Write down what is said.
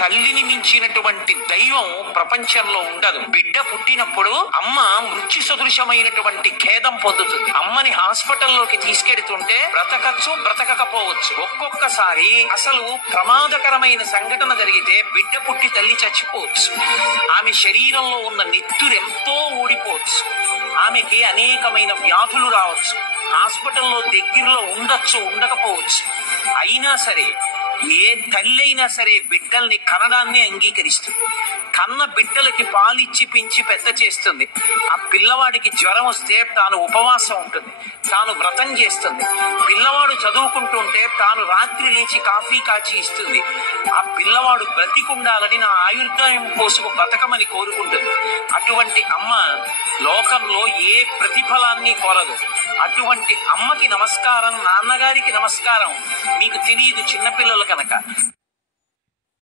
తల్లిని మించినటువంటి దైవం ప్రపంచంలో ఉండదు. బిడ్డ పుట్టినప్పుడు అమ్మ మృత్యు సదృశమైనటువంటి ఖేదం పొందుతుంది. అమ్మని హాస్పిటల్లోకి తీసుకెడుతుంటే బ్రతకచ్చు, బ్రతకకపోవచ్చు. ఒక్కొక్కసారి అసలు ప్రమాదకరమైన సంఘటన జరిగితే బిడ్డ పుట్టి తల్లి చచ్చిపోవచ్చు. ఆమె శరీరంలో ఉన్న నెత్తురెంతో ఊడిపోవచ్చు. ఆమెకి అనేకమైన వ్యాధులు రావచ్చు. హాస్పిటల్లో దగ్గరలో ఉండొచ్చు, ఉండకపోవచ్చు. అయినా సరే ఏ తల్లి అయినా సరే బిడ్డల్ని కనడాన్ని అంగీకరిస్తుంది. కన్న బిడ్డలకి పాలిచ్చి పెంచి పెద్ద చేస్తుంది. ఆ పిల్లవాడికి జ్వరం వస్తే తాను ఉపవాసం ఉంటుంది, తాను వ్రతం చేస్తుంది. పిల్లవాడు చదువుకుంటుంటే తాను రాత్రి లేచి కాఫీ కాచి ఇస్తుంది. ఆ పిల్లవాడు బ్రతికుండాలని నా ఆయుర్దాయం కోసుకు బతకమని కోరుకుంటుంది. అటువంటి అమ్మ లోకంలో ఏ ప్రతిఫలాన్ని కోరదు. అటువంటి అమ్మకి నమస్కారం, నాన్నగారికి నమస్కారం. మీకు తెలియదు చిన్నపిల్లలు కనుక.